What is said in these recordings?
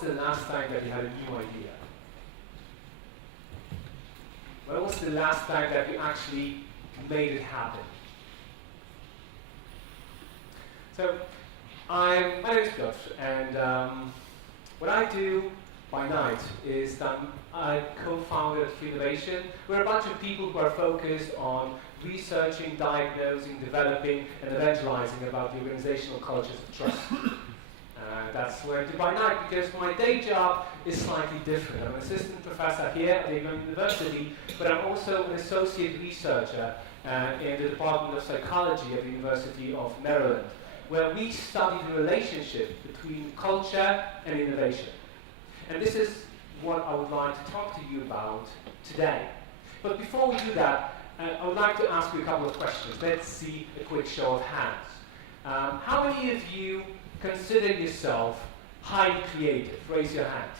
was the last time that you had a new idea? When was the last time that you actually made it happen? So, my name is Piotr, and what I do by night is that I co-founded FREENOVATION. We're a bunch of people who are focused on researching, diagnosing, developing, and evangelizing about the organizational cultures of trust. That's what I do by night, because my day job is slightly different. I'm an assistant professor here at the university, but I'm also an associate researcher in the Department of Psychology at the University of Maryland, where we study the relationship between culture and innovation. And this is what I would like to talk to you about today. But before we do that, I would like to ask you a couple of questions. Let's see a quick show of hands. How many of you consider yourself highly creative? Raise your hand.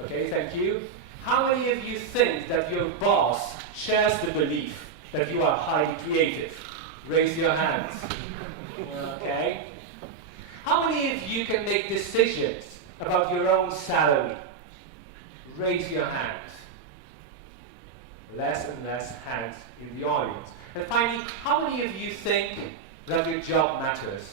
Okay, thank you. How many of you think that your boss shares the belief that you are highly creative? Raise your hands. Okay. How many of you can make decisions about your own salary? Raise your hands. Less and less hands in the audience. And finally, how many of you think that your job matters?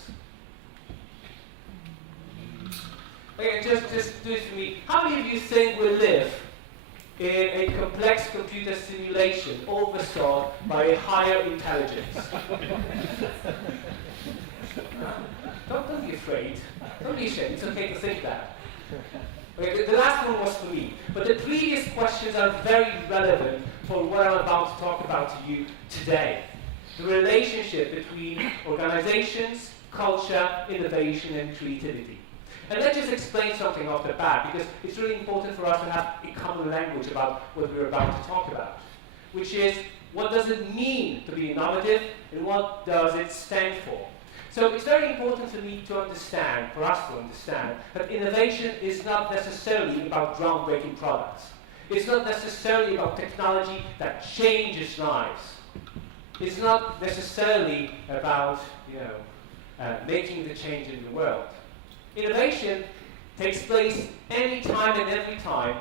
Okay, just do it for me. How many of you think we live in a complex computer simulation oversaw by a higher intelligence? Don't be afraid. Don't be ashamed. It's okay to think that. Okay, the last one was for me. But the previous questions are very relevant for what I'm about to talk about to you today. The relationship between organizations, culture, innovation, and creativity. And let's just explain something off the bat, because it's really important for us to have a common language about what we're about to talk about, which is, what does it mean to be innovative, and what does it stand for? So it's very important for me to understand, for us to understand, that innovation is not necessarily about groundbreaking products. It's not necessarily about technology that changes lives. It's not necessarily about, making the change in the world. Innovation takes place any time and every time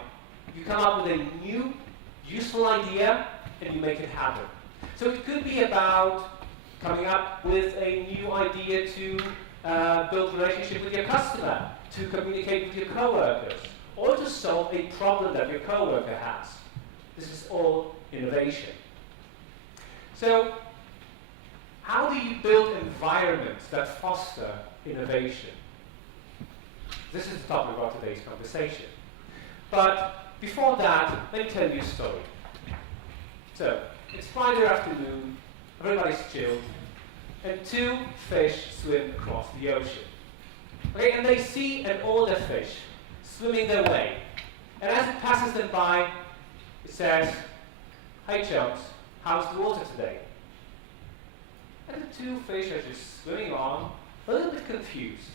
you come up with a new, useful idea and you make it happen. So it could be about coming up with a new idea to build a relationship with your customer, to communicate with your coworkers, or to solve a problem that your coworker has. This is all innovation. So, how do you build environments that foster innovation? This is the topic of today's conversation. But before that, let me tell you a story. So, it's Friday afternoon, everybody's chilled, and two fish swim across the ocean. Okay, and they see an older fish swimming their way. And as it passes them by, it says, "Hey chums, how's the water today?" And the two fish are just swimming on, a little bit confused.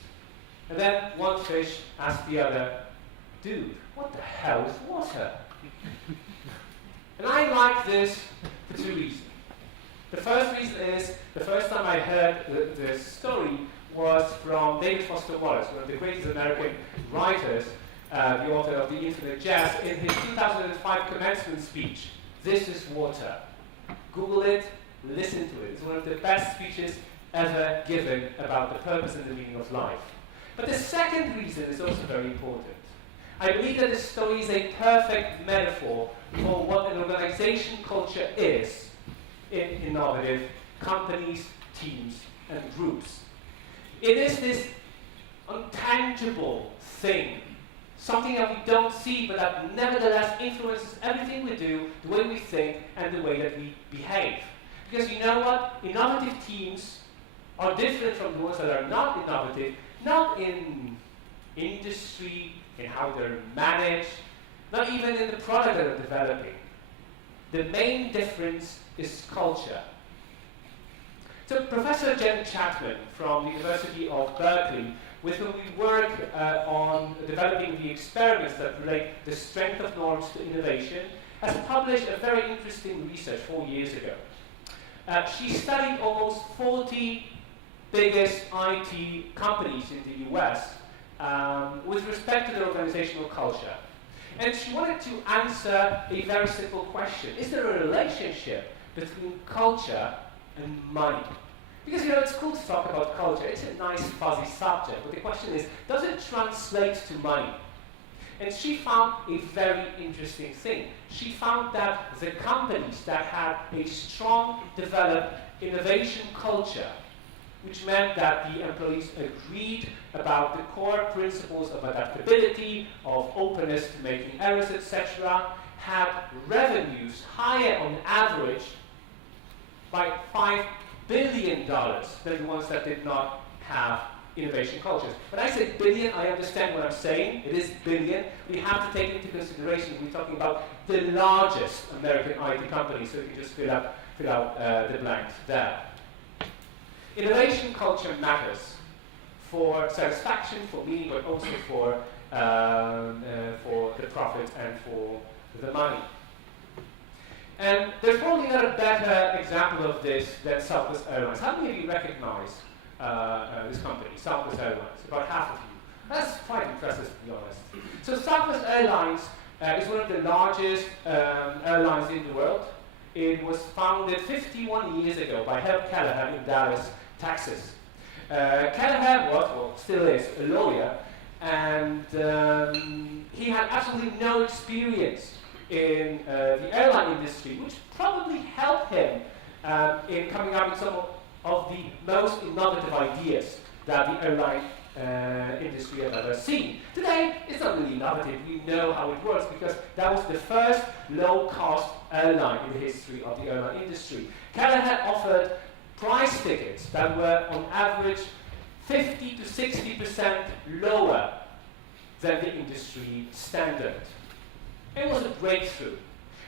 And then one fish asks the other, "Dude, what the hell is water?" And I like this for two reasons. The first reason is, the first time I heard this story was from David Foster Wallace, one of the greatest American writers, the author of The Infinite Jest, in his 2005 commencement speech, "This is Water." Google it, listen to it. It's one of the best speeches ever given about the purpose and the meaning of life. But the second reason is also very important. I believe that this story is a perfect metaphor for what an organization culture is in innovative companies, teams, and groups. It is this intangible thing, something that we don't see, but that nevertheless influences everything we do, the way we think, and the way that we behave. Because you know what? Innovative teams are different from the ones that are not innovative, not in industry, in how they're managed, not even in the product that they're developing. The main difference is culture. So Professor Jen Chapman from the University of Berkeley, with whom we work on developing the experiments that relate the strength of norms to innovation, has published a very interesting research 4 years ago. She studied almost 40 biggest IT companies in the US with respect to their organizational culture. And she wanted to answer a very simple question. Is there a relationship between culture and money? Because, it's cool to talk about culture. It's a nice, fuzzy subject. But the question is, does it translate to money? And she found a very interesting thing. She found that the companies that had a strong, developed innovation culture, which meant that the employees agreed about the core principles of adaptability, of openness to making errors, etc., had revenues higher on average by $5 billion than the ones that did not have innovation cultures. When I say billion, I understand what I'm saying. It is billion. We have to take into consideration we're talking about the largest American IT company, so you can just fill out the blanks there. Innovation culture matters for satisfaction, for meaning, but also for the profit and for the money. And there's probably not a better example of this than Southwest Airlines. How many of you recognize this company, Southwest Airlines? About half of you. That's quite impressive, to be honest. So Southwest Airlines is one of the largest airlines in the world. It was founded 51 years ago by Herb Kelleher in Dallas, Texas. Kelleher was, well, still is, a lawyer, and he had absolutely no experience in the airline industry, which probably helped him in coming up with some of the most innovative ideas that the airline industry has ever seen. Today, it's not really innovative. We know how it works because that was the first low-cost airline in the history of the airline industry. Kelleher offered price tickets that were on average 50 to 60% lower than the industry standard. It was a breakthrough.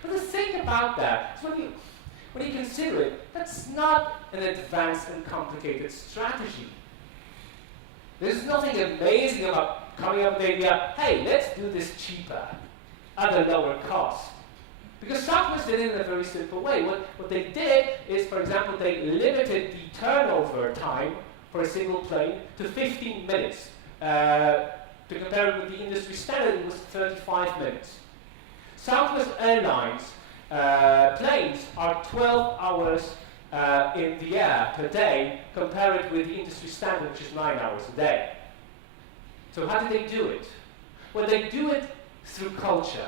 But the thing about that is when you consider it, that's not an advanced and complicated strategy. There's nothing amazing about coming up with the idea, hey, let's do this cheaper at a lower cost. Because Southwest did it in a very simple way. What they did is, for example, they limited the turnover time for a single plane to 15 minutes. To compare it with the industry standard, it was 35 minutes. Southwest Airlines planes are 12 hours in the air per day, compare it with the industry standard, which is 9 hours a day. So how did they do it? Well, they do it through culture.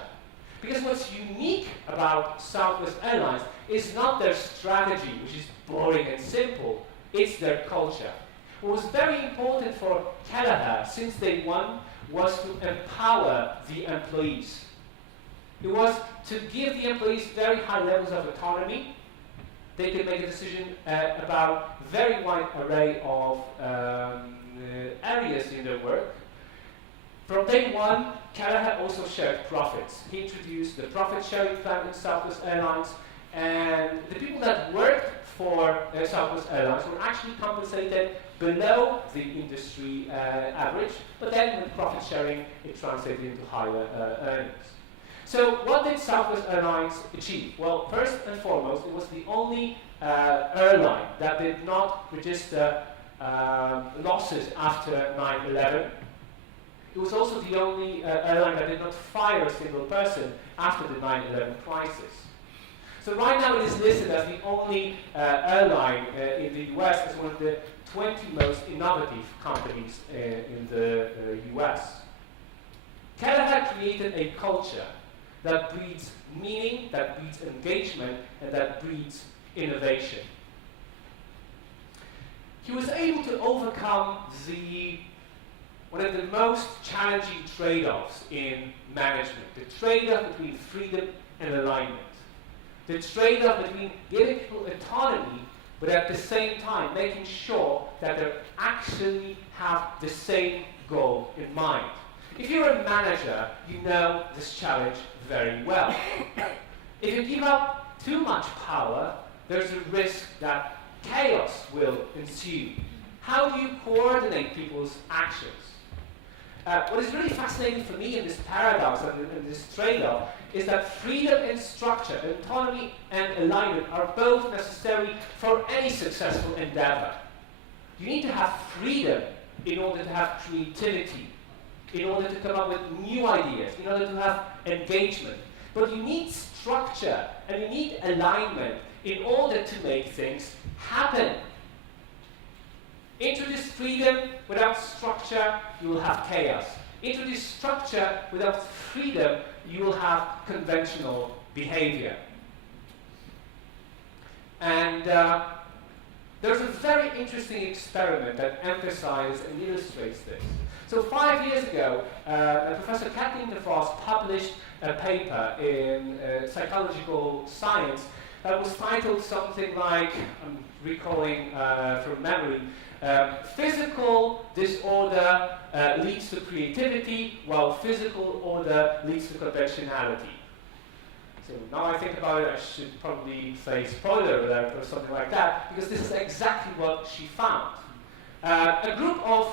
Because what's unique about Southwest Airlines is not their strategy, which is boring and simple, it's their culture. What was very important for Kelleher since day one was to empower the employees. It was to give the employees very high levels of autonomy. They could make a decision about a very wide array of areas in their work. From day one, Kelleher also shared profits. He introduced the profit sharing plan in Southwest Airlines, and the people that worked for Southwest Airlines were actually compensated below the industry average, but then with profit sharing, it translated into higher earnings. So what did Southwest Airlines achieve? Well, first and foremost, it was the only airline that did not register losses after 9/11. It was also the only airline that did not fire a single person after the 9/11 crisis. So right now it is listed as the only airline in the US as one of the 20 most innovative companies in the US. Kelleher created a culture that breeds meaning, that breeds engagement, and that breeds innovation. He was able to overcome one of the most challenging trade-offs in management, the trade-off between freedom and alignment. The trade-off between giving people autonomy, but at the same time making sure that they actually have the same goal in mind. If you're a manager, you know this challenge very well. If you give up too much power, there's a risk that chaos will ensue. How do you coordinate people's actions? What is really fascinating for me in this paradox and in this trade-off is that freedom and structure, autonomy and alignment are both necessary for any successful endeavor. You need to have freedom in order to have creativity, in order to come up with new ideas, in order to have engagement. But you need structure and you need alignment in order to make things happen. Introduce freedom without structure, you will have chaos. Introduce structure without freedom, you will have conventional behavior. And there's a very interesting experiment that emphasizes and illustrates this. So 5 years ago, Professor Kathleen DeVos published a paper in psychological science that was titled something like, I'm recalling from memory, physical disorder leads to creativity, while physical order leads to conventionality. So now I think about it, I should probably say spoiler alert or something like that, because this is exactly what she found. A group of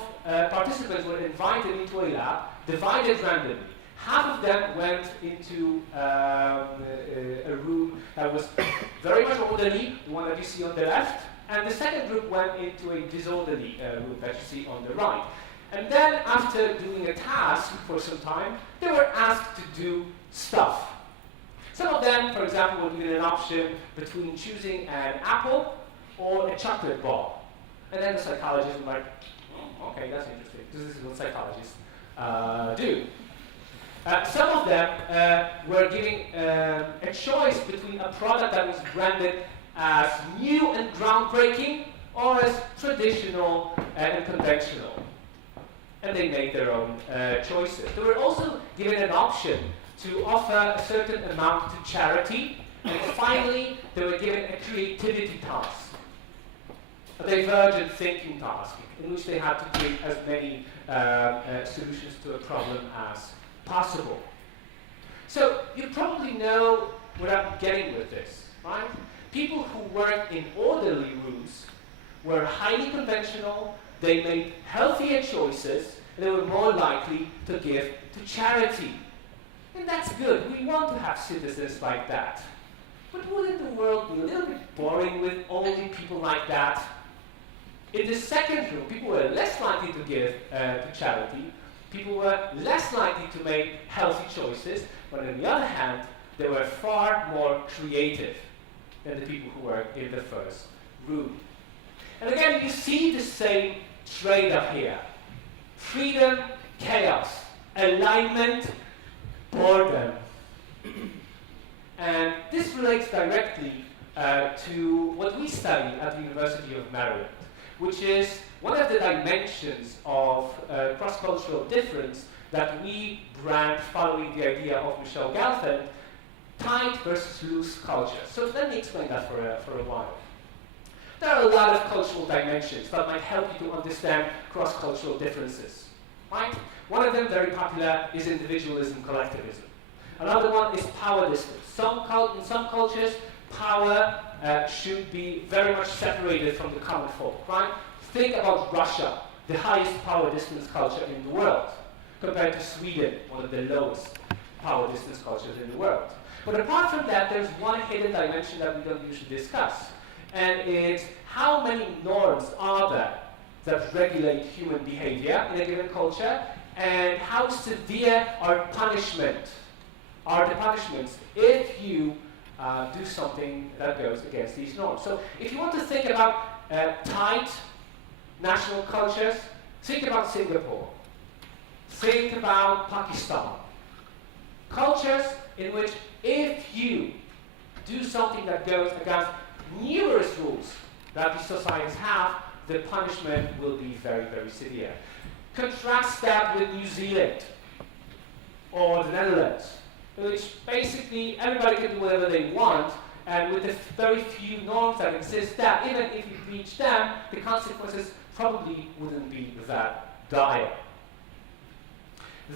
participants were invited into a lab, divided randomly. Half of them went into a room that was very much orderly, the one that you see on the left, and the second group went into a disorderly room that you see on the right. And then, after doing a task for some time, they were asked to do stuff. Some of them, for example, were given an option between choosing an apple or a chocolate ball. And then the psychologist was like, oh, okay, that's interesting, because this is what psychologists do. Some of them were giving a choice between a product that was branded as new and groundbreaking or as traditional and conventional. And they made their own choices. They were also given an option to offer a certain amount to charity, and finally they were given a creativity task, a divergent thinking task, in which they had to create as many solutions to a problem as possible. So you probably know where I'm getting with this, right? People who work in orderly rooms were highly conventional, they made healthier choices, and they were more likely to give to charity. And that's good. We want to have citizens like that. But wouldn't the world be a little bit boring with only people like that? In the second group, people were less likely to give to charity. People were less likely to make healthy choices. But on the other hand, they were far more creative than the people who were in the first room. And again, you see the same trade-off here. Freedom, chaos. Alignment, boredom. And this relates directly to what we study at the University of Maryland, which is one of the dimensions of cross-cultural difference that we brand following the idea of Michel Galfand, tight versus loose culture. So let me explain that for a while. There are a lot of cultural dimensions that might help you to understand cross-cultural differences, right? One of them, very popular, is individualism, collectivism. Another one is power distance. In some cultures, power should be very much separated from the common folk, right? Think about Russia, the highest power distance culture in the world, compared to Sweden, one of the lowest power distance cultures in the world. But apart from that, there's one hidden dimension that we don't usually discuss, and it's how many norms are there that regulate human behavior in a given culture, and how severe are the punishments if you do something that goes against these norms. So if you want to think about tight national cultures, think about Singapore. Think about Pakistan. Cultures in which if you do something that goes against numerous rules that these societies have, the punishment will be very, very severe. Contrast that with New Zealand or the Netherlands, in which basically everybody can do whatever they want, and with the very few norms that exist there, even if you breach them, the consequences probably wouldn't be that dire.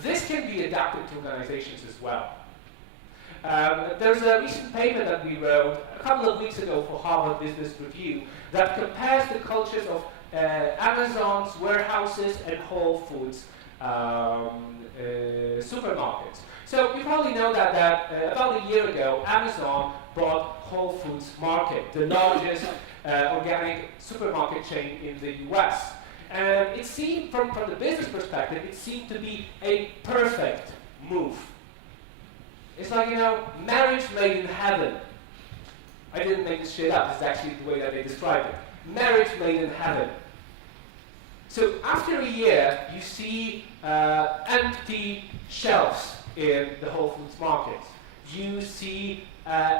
This can be adapted to organizations as well. There's a recent paper that we wrote a couple of weeks ago for Harvard Business Review that compares the cultures of Amazon's warehouses and Whole Foods supermarkets. So you probably know that about a year ago, Amazon bought Whole Foods Market, the largest organic supermarket chain in the US. And it seemed, from the business perspective, it seemed to be a perfect move. It's like, marriage made in heaven. I didn't make this shit up, this is actually the way that they described it. Marriage made in heaven. So after a year, you see empty shelves in the Whole Foods market. You see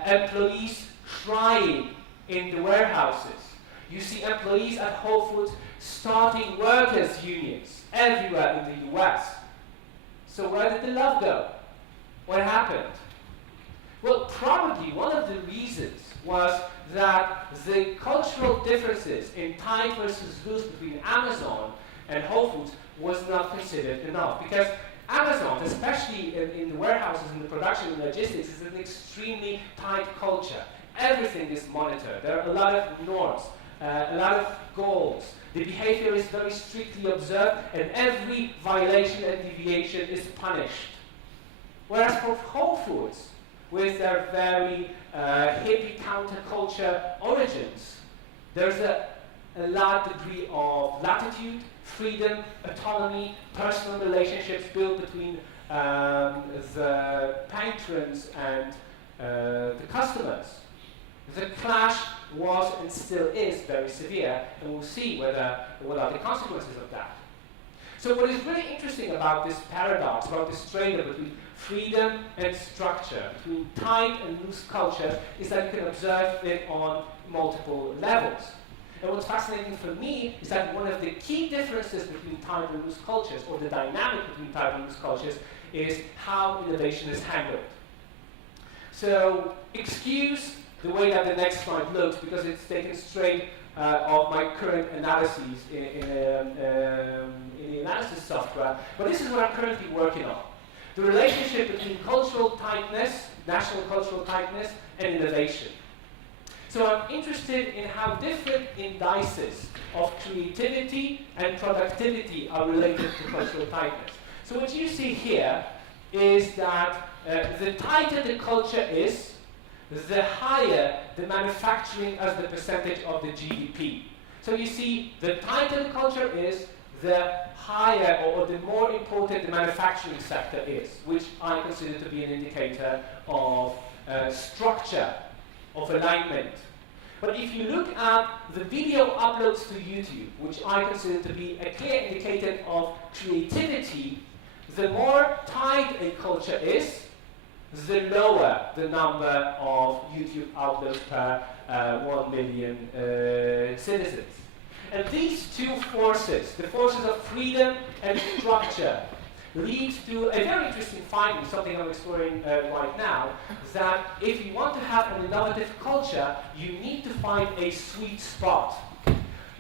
employees crying in the warehouses. You see employees at Whole Foods starting workers' unions everywhere in the US. So where did the love go? What happened? Well, probably one of the reasons was that the cultural differences in tight versus loose between Amazon and Whole Foods was not considered enough. Because Amazon, especially in the warehouses and the production and logistics, is an extremely tight culture. Everything is monitored. There are a lot of norms, a lot of goals. The behavior is very strictly observed, and every violation and deviation is punished. Whereas for Whole Foods, with their very hippie counterculture origins, there's a large degree of latitude, freedom, autonomy, personal relationships built between the patrons and the customers. The clash was and still is very severe, and we'll see what are the consequences of that. So what is really interesting about this paradox, about this trade-off between freedom and structure, between tight and loose culture, is that you can observe it on multiple levels. And what's fascinating for me is that one of the key differences between tight and loose cultures, or the dynamic between tight and loose cultures, is how innovation is handled. So excuse the way that the next slide looks, because it's taken straight of my current analyses in the analysis software, but this is what I'm currently working on. The relationship between cultural tightness, national cultural tightness, and innovation. So I'm interested in how different indices of creativity and productivity are related to cultural tightness. So what you see here is that the tighter the culture is, the higher the manufacturing as the percentage of the GDP. So you see, the tighter the culture is, the higher or the more important the manufacturing sector is, which I consider to be an indicator of structure, of alignment. But if you look at the video uploads to YouTube, which I consider to be a clear indicator of creativity, the more tight a culture is, the lower the number of YouTube uploads per 1 million citizens. And these two forces, the forces of freedom and structure, lead to a very interesting finding, something I'm exploring right now, that if you want to have an innovative culture, you need to find a sweet spot.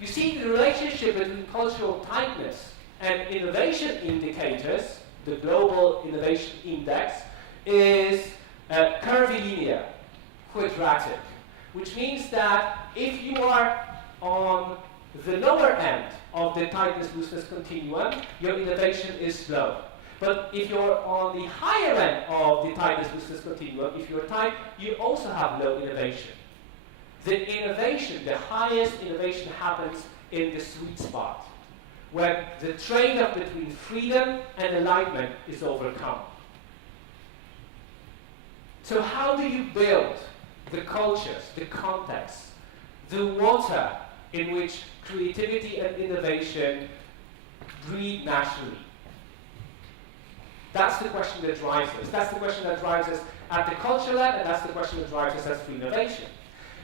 You see, the relationship between cultural tightness and innovation indicators, the Global Innovation Index, is curvilinear, quadratic, which means that if you are on the lower end of the tightness-looseness continuum, your innovation is slow. But if you're on the higher end of the tightness-looseness continuum, if you're tight, you also have low innovation. The innovation, the highest innovation happens in the sweet spot, when the trade-off between freedom and alignment is overcome. So how do you build the cultures, the context, the water in which creativity and innovation breed naturally? That's the question that drives us. That's the question that drives us at the culture lab, and that's the question that drives us as FREENOVATION.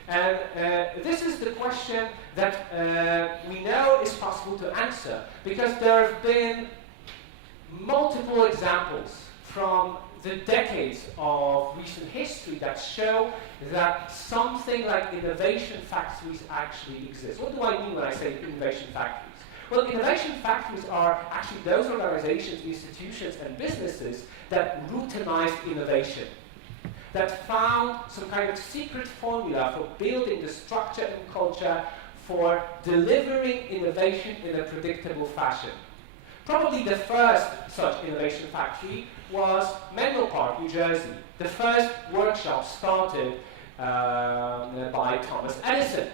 And this is the question that we know is possible to answer, because there have been multiple examples from the decades of recent history that show that something like innovation factories actually exist. What do I mean when I say innovation factories? Well, innovation factories are actually those organizations, institutions, and businesses that routinized innovation, that found some kind of secret formula for building the structure and culture for delivering innovation in a predictable fashion. Probably the first such innovation factory was Menlo Park, New Jersey. The first workshop started by Thomas Edison.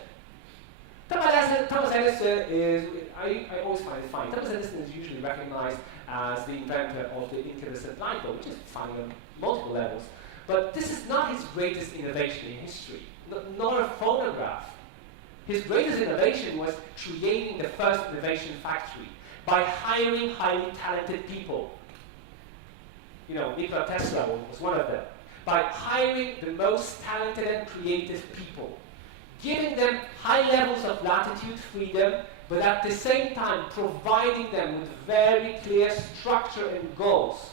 Thomas Edison is, I always find it funny, Thomas Edison is usually recognized as the inventor of the incandescent light bulb, which is funny on multiple levels. But this is not his greatest innovation in history, nor a phonograph. His greatest innovation was creating the first innovation factory by hiring highly talented people. You know, Nikola Tesla was one of them. By hiring the most talented and creative people, giving them high levels of latitude freedom, but at the same time providing them with very clear structure and goals,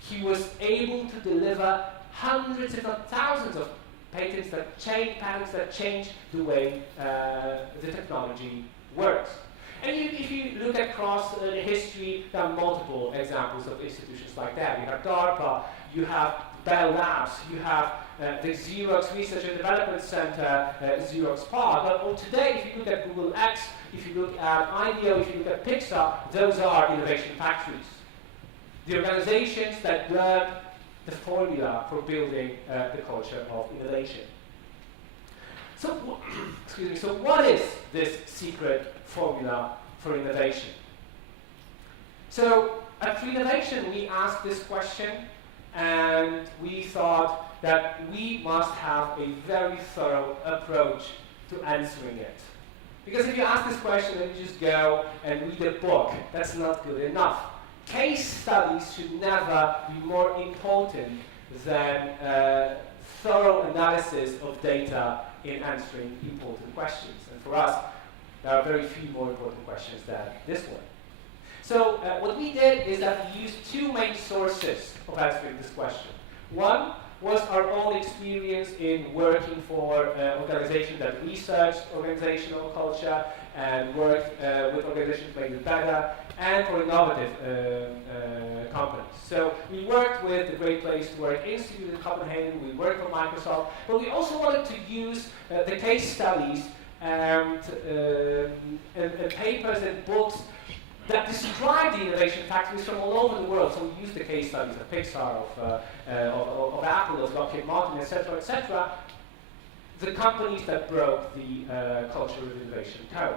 he was able to deliver hundreds, if not thousands, of patents that change the way the technology works. And if you look across history, there are multiple examples of institutions like that. You have DARPA, you have Bell Labs, you have the Xerox Research and Development Center, Xerox PARC. But today, if you look at Google X, if you look at IDEO, if you look at Pixar, those are innovation factories. The organizations that learn the formula for building the culture of innovation. So, excuse me, so what is this secret formula for innovation? So, at FREENOVATION, we asked this question, and we thought that we must have a very thorough approach to answering it. Because if you ask this question and you just go and read a book, that's not good enough. Case studies should never be more important than thorough analysis of data in answering important questions. And for us, there are very few more important questions than this one. So what we did is that we used two main sources of answering this question. One was our own experience in working for organizations that researched organizational culture and worked with organizations to make it better, and for innovative companies. So we worked with the Great Place to Work Institute in Copenhagen, we worked for Microsoft, but we also wanted to use the case studies and papers and books that describe the innovation factories from all over the world. So we used the case studies of Pixar, of Apple, of Lockheed Martin, etc., the companies that broke the culture of innovation code.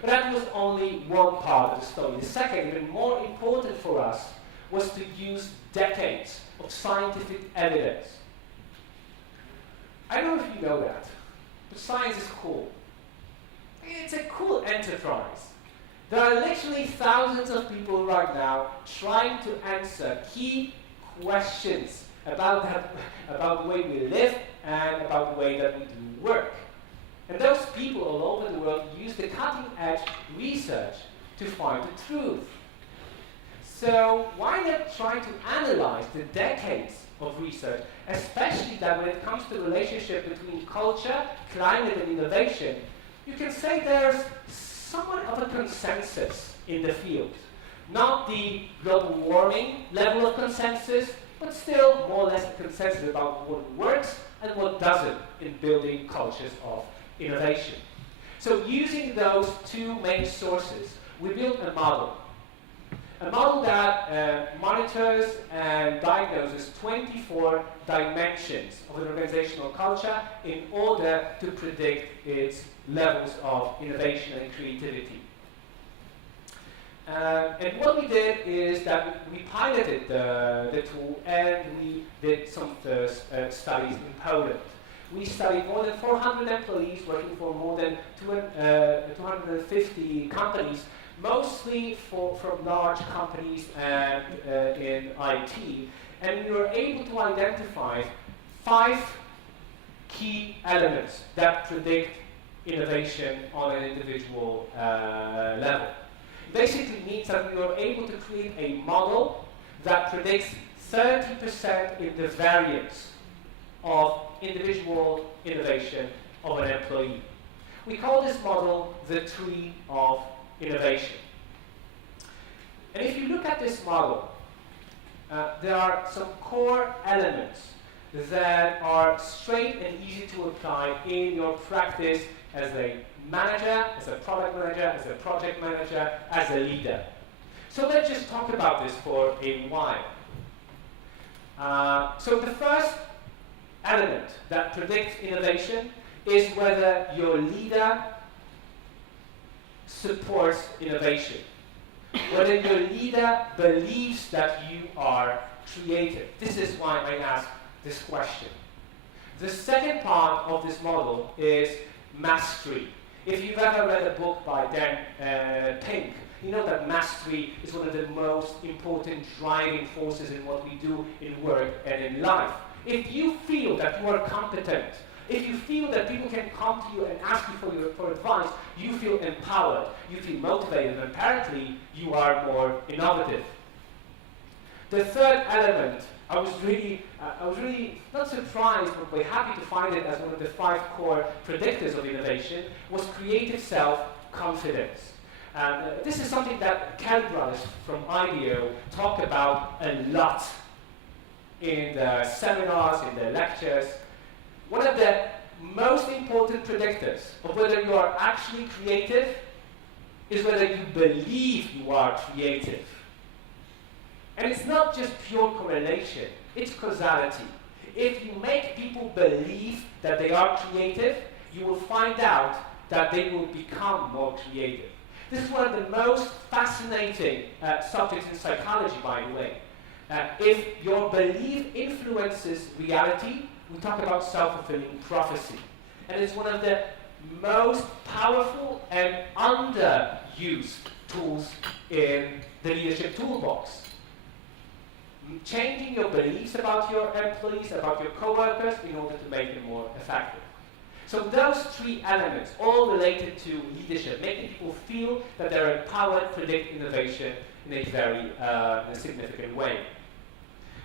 But that was only one part of the story. The second, even more important for us, was to use decades of scientific evidence. I don't know if you know that, but science is cool. It's a cool enterprise. There are literally thousands of people right now trying to answer key questions about the way we live and about the way that we do work. And those people all over the world use the cutting-edge research to find the truth. So why not try to analyze the decades of research, especially that when it comes to the relationship between culture, climate, and innovation, you can say there's somewhat of a consensus in the field. Not the global warming level of consensus, but still more or less a consensus about what works and what doesn't in building cultures of innovation. So using those two main sources, we built a model. A model that monitors and diagnoses 24 dimensions of an organizational culture in order to predict its levels of innovation and creativity. And what we did is that we piloted the tool and we did some first studies in Poland. We studied more than 400 employees working for more than 250 companies, mostly from large companies and in IT. And we were able to identify 5 key elements that predict innovation on an individual level. Basically means that we were able to create a model that predicts 30% in the variance of individual innovation of an employee. We call this model the tree of innovation. And if you look at this model, there are some core elements that are straight and easy to apply in your practice as a manager, as a product manager, as a project manager, as a leader. So let's just talk about this for a while. So the first element that predicts innovation is whether your leader supports innovation. Whether your leader believes that you are creative. This is why I ask this question. The second part of this model is mastery. If you've ever read a book by Dan Pink, you know that mastery is one of the most important driving forces in what we do in work and in life. If you feel that you are competent, if you feel that people can come to you and ask you for advice, you feel empowered, you feel motivated, and apparently you are more innovative. The third element, I was really not surprised, but very happy to find it as one of the 5 core predictors of innovation, was creative self-confidence. This is something that Kelly brothers from IDEO talk about a lot in their seminars, in their lectures. One of the most important predictors of whether you are actually creative is whether you believe you are creative. And it's not just pure correlation, it's causality. If you make people believe that they are creative, you will find out that they will become more creative. This is one of the most fascinating subjects in psychology, by the way. If your belief influences reality, we talk about self-fulfilling prophecy. And it's one of the most powerful and underused tools in the leadership toolbox. Changing your beliefs about your employees, about your co-workers, in order to make them more effective. So those 3 elements, all related to leadership, making people feel that they're empowered, predict innovation in a very significant way.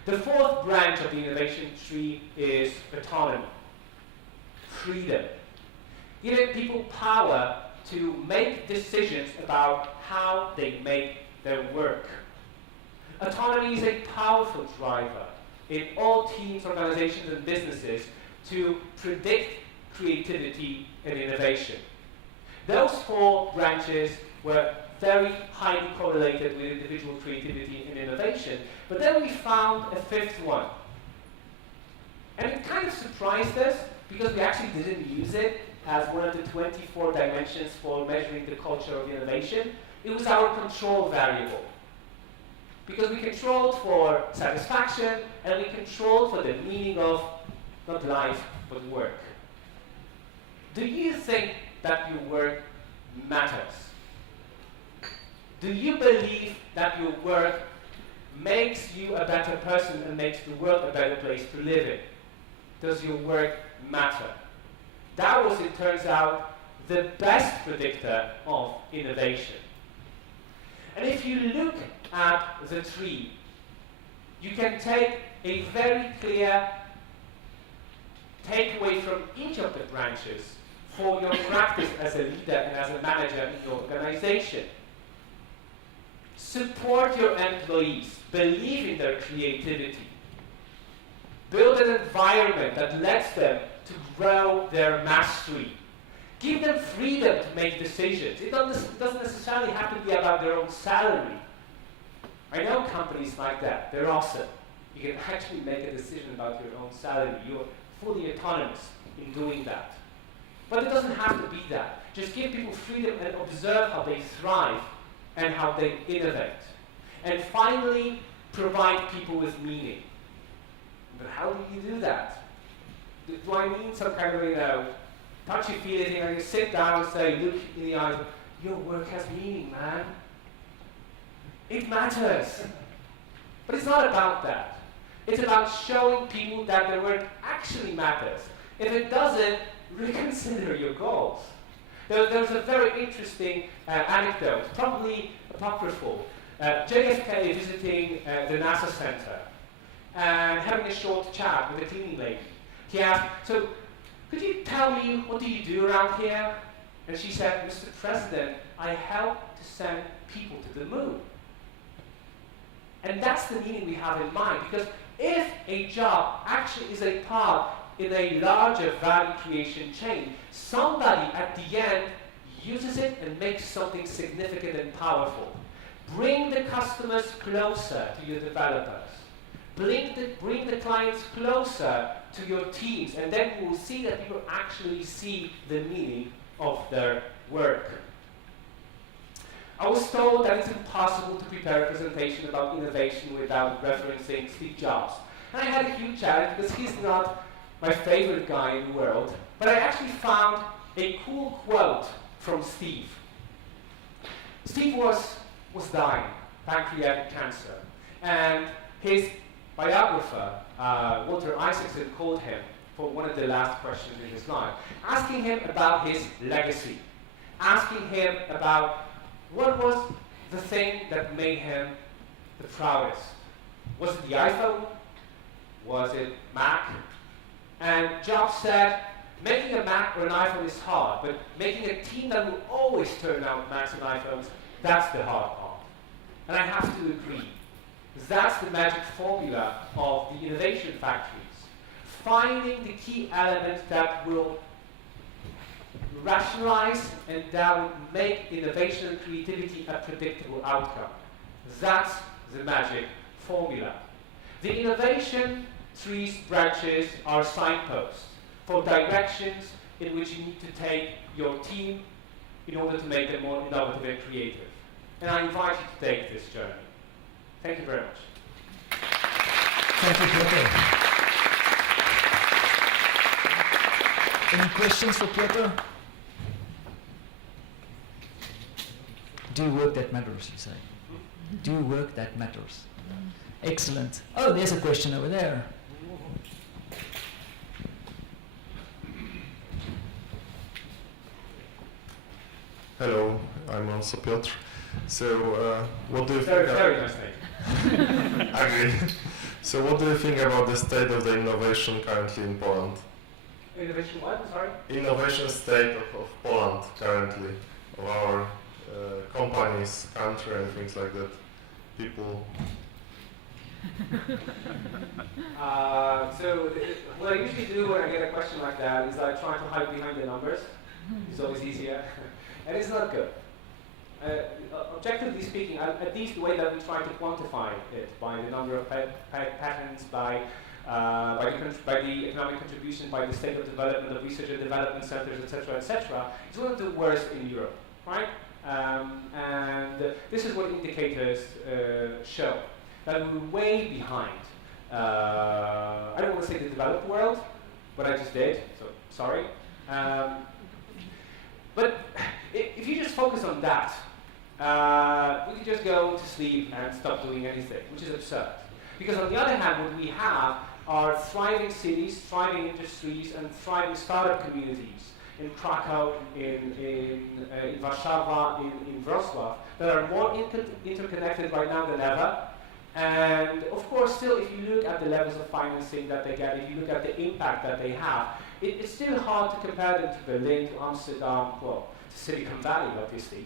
The 4th branch of the innovation tree is autonomy, freedom. Giving people power to make decisions about how they make their work. Autonomy is a powerful driver in all teams, organizations, and businesses to predict creativity and innovation. Those 4 branches were very highly correlated with individual creativity and innovation, but then we found a 5th one. And it kind of surprised us because we actually didn't use it as one of the 24 dimensions for measuring the culture of innovation. It was our control variable. Because we controlled for satisfaction and we controlled for the meaning of not life but work. Do you think that your work matters? Do you believe that your work makes you a better person and makes the world a better place to live in? Does your work matter? That was, it turns out, the best predictor of innovation. And if you look at the tree, you can take a very clear takeaway from each of the branches for your practice as a leader and as a manager in your organization. Support your employees, believe in their creativity. Build an environment that lets them to grow their mastery. Give them freedom to make decisions. It doesn't necessarily have to be about their own salary. I know companies like that. They're awesome. You can actually make a decision about your own salary. You're fully autonomous in doing that. But it doesn't have to be that. Just give people freedom and observe how they thrive and how they innovate. And finally, provide people with meaning. But how do you do that? Do I mean some kind of, touchy-feely thing, or you sit down and say, look in the eyes, your work has meaning, man. It matters. But it's not about that. It's about showing people that their work actually matters. If it doesn't, reconsider your goals. There's a very interesting anecdote, probably apocryphal. JFK visiting the NASA center and having a short chat with a cleaning lady. He asked, so could you tell me what do you do around here? And she said, Mr. President, I help to send people to the moon. And that's the meaning we have in mind, because if a job actually is a part in a larger value creation chain, somebody at the end uses it and makes something significant and powerful. Bring the customers closer to your developers. Bring the clients closer to your teams, and then you will see that people actually see the meaning of their work. I was told that it's impossible to prepare a presentation about innovation without referencing Steve Jobs. And I had a huge challenge because he's not my favorite guy in the world, but I actually found a cool quote from Steve. Steve was dying, pancreatic cancer, and his biographer, Walter Isaacson, called him for one of the last questions in his life, asking him about his legacy, asking him about what was the thing that made him the proudest. Was it the iPhone? Was it Mac? And Jobs said, making a Mac or an iPhone is hard, but making a team that will always turn out Macs and iPhones, that's the hard part. And I have to agree. That's the magic formula of the innovation factories. Finding the key elements that will rationalize and that will make innovation and creativity a predictable outcome. That's the magic formula. The innovation tree's branches are signposts for directions in which you need to take your team in order to make them more innovative and creative. And I invite you to take this journey. Thank you very much. Thank you, Piotr. Any questions for Piotr? Do work that matters, you say. Do work that matters. Excellent. Oh, there's a question over there. Hello, I'm also Piotr. So, what do you Very, think? very nice name. Agree. So, what do you think about the state of the innovation currently in Poland? Innovation what? Sorry? Innovation state of Poland currently, of our companies, country, and things like that. People. What I usually do when I get a question like that is I try to hide behind the numbers. It's always easier. And it's not good. Objectively speaking, at least the way that we try to quantify it by the number of patents, by the economic contribution, by the state of development of research and development centers, etc., it's one of the worst in Europe, right? And this is what indicators show, that we're way behind. I don't want to say the developed world, but I just did, so sorry. But if you just focus on that, we could just go to sleep and stop doing anything, which is absurd. Because on the other hand, what we have are thriving cities, thriving industries, and thriving startup communities in Kraków, in Warszawa, in Wrocław, that are more interconnected right now than ever. And of course, still, if you look at the levels of financing that they get, if you look at the impact that they have, it's still hard to compare them to Berlin, to Amsterdam, well, to Silicon Valley, obviously.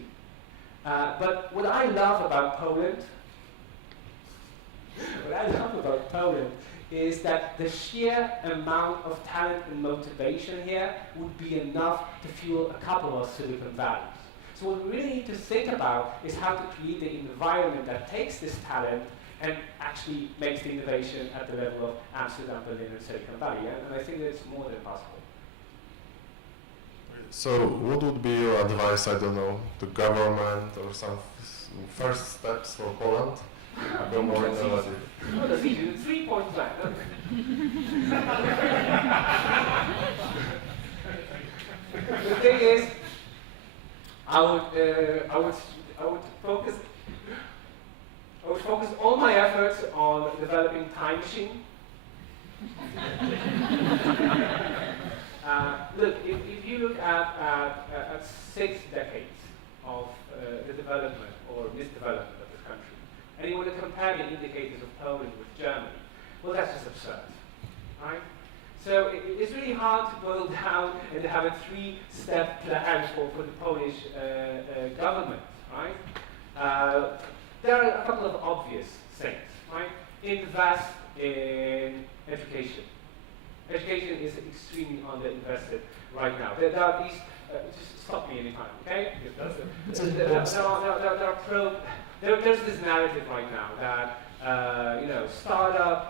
But what I love about Poland is that the sheer amount of talent and motivation here would be enough to fuel a couple of Silicon Valleys. So what we really need to think about is how to create the environment that takes this talent and actually makes the innovation at the level of Amsterdam, Berlin, and Silicon Valley. And I think that it's more than possible. So, what would be your advice, I don't know, to government or some first steps for Poland? Go more innovative. Oh, that's easy. 3-point plan. The thing is, I would focus all my efforts on developing time machine. Look, if you look at 6 decades of the development or misdevelopment of this country, and you want to compare the indicators of Poland with Germany, well, that's just absurd, right? So it's really hard to boil down and to have a 3-step plan for the Polish government, right? There are a couple of obvious things, right? Invest in education. Education is extremely underinvested right now. There are these, just stop me anytime, okay? There's this narrative right now that, startup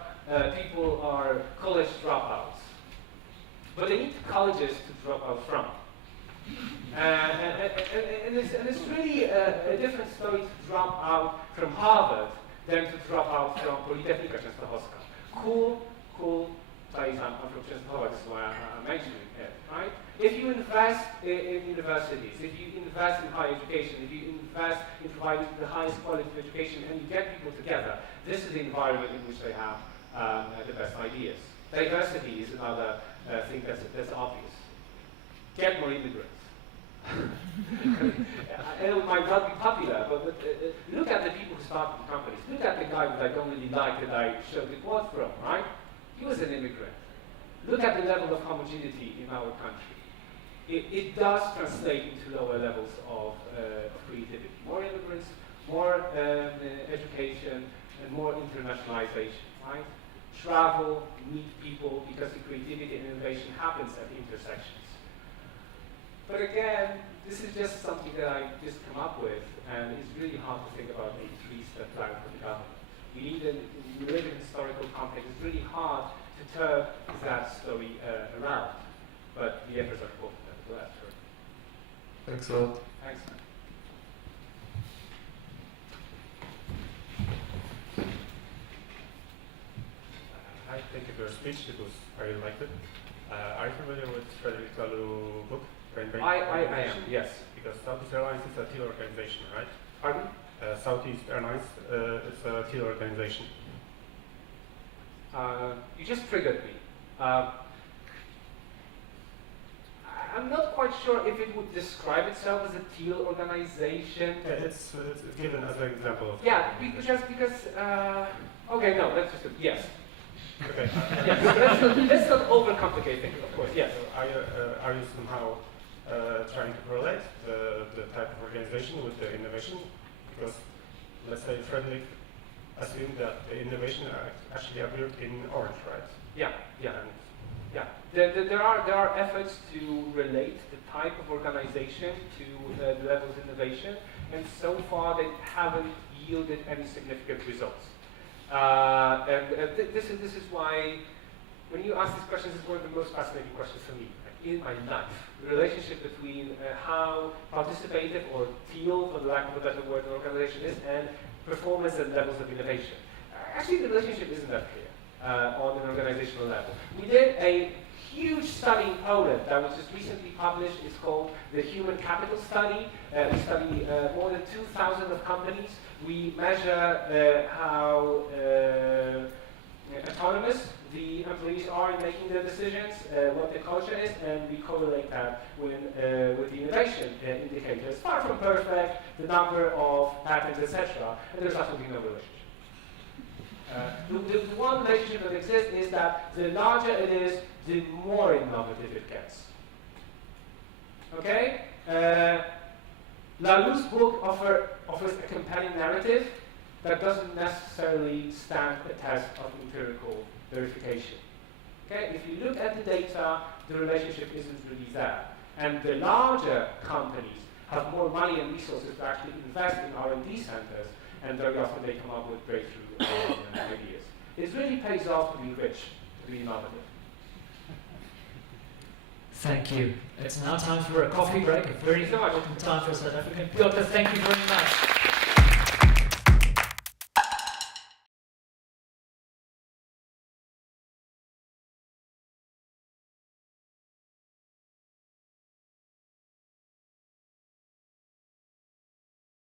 people are college dropouts. But they need colleges to drop out from. And it's really a different story to drop out from Harvard than to drop out from Politechnika Częstochowska. Cool place. I'm from Częstochowa, this is why I'm mentioning it, right? If you invest in universities, if you invest in higher education, if you invest in providing the highest quality of education and you get people together, this is the environment in which they have the best ideas. Diversity is another thing that's obvious. Get more immigrants. I know it might not be popular, but look at the people who started the companies. Look at the guy that I don't really like that I showed the quote from, right? He was an immigrant. Look at the level of homogeneity in our country. It does translate into lower levels of creativity. More immigrants, more education, and more internationalization, right? Travel, meet people, because the creativity and innovation happens at intersections. But again, this is just something that I just come up with, and it's really hard to think about a three-step plan for the government. We live in a historical context. It's really hard to turn that story around, but the efforts are important nevertheless. Thanks a lot. Thanks. Hi, thank you for your speech. It was, I really liked it. Are you familiar with Frederick Laloux's book? I am, yes. Because Southeast Airlines is a teal organization, right? Pardon? Southeast Airlines is a teal organization. You just triggered me. I'm not quite sure if it would describe itself as a teal organization. Yeah, it's given as an example of. Yeah, because okay, no, let's just yes. Okay. Yes, let's not overcomplicate things, of course. Yes. So are you somehow trying to correlate the type of organization with the innovation? Because let's say Frederick assumed that the innovation actually appeared in orange, right? Yeah. There are efforts to relate the type of organization to the level of innovation, and so far they haven't yielded any significant results. This is why, when you ask these questions, it's one of the most fascinating questions for me in my life. The relationship between how participative or teal, for the lack of a better word, an organization is, and performance and levels of innovation. Actually, the relationship isn't that clear on an organizational level. We did a huge study in Poland that was just recently published. It's called the Human Capital Study. We study more than 2,000 of companies. We measure how autonomous the employees are in making their decisions, what the culture is, and we correlate that with the innovation indicators. Far from perfect, the number of patents, etc., and there's absolutely no relationship. The one relationship that exists is that the larger it is, the more innovative it gets. Okay? Laloux's book offers a compelling narrative that doesn't necessarily stand a test of empirical verification. Okay? If you look at the data, the relationship isn't really there. And the larger companies have more money and resources to actually invest in R&D centers, and very often they come up with breakthrough ideas. It really pays off to be rich, to be innovative. Thank you. It's now time for a coffee break, a very important time for South African. Piotr, thank you very much.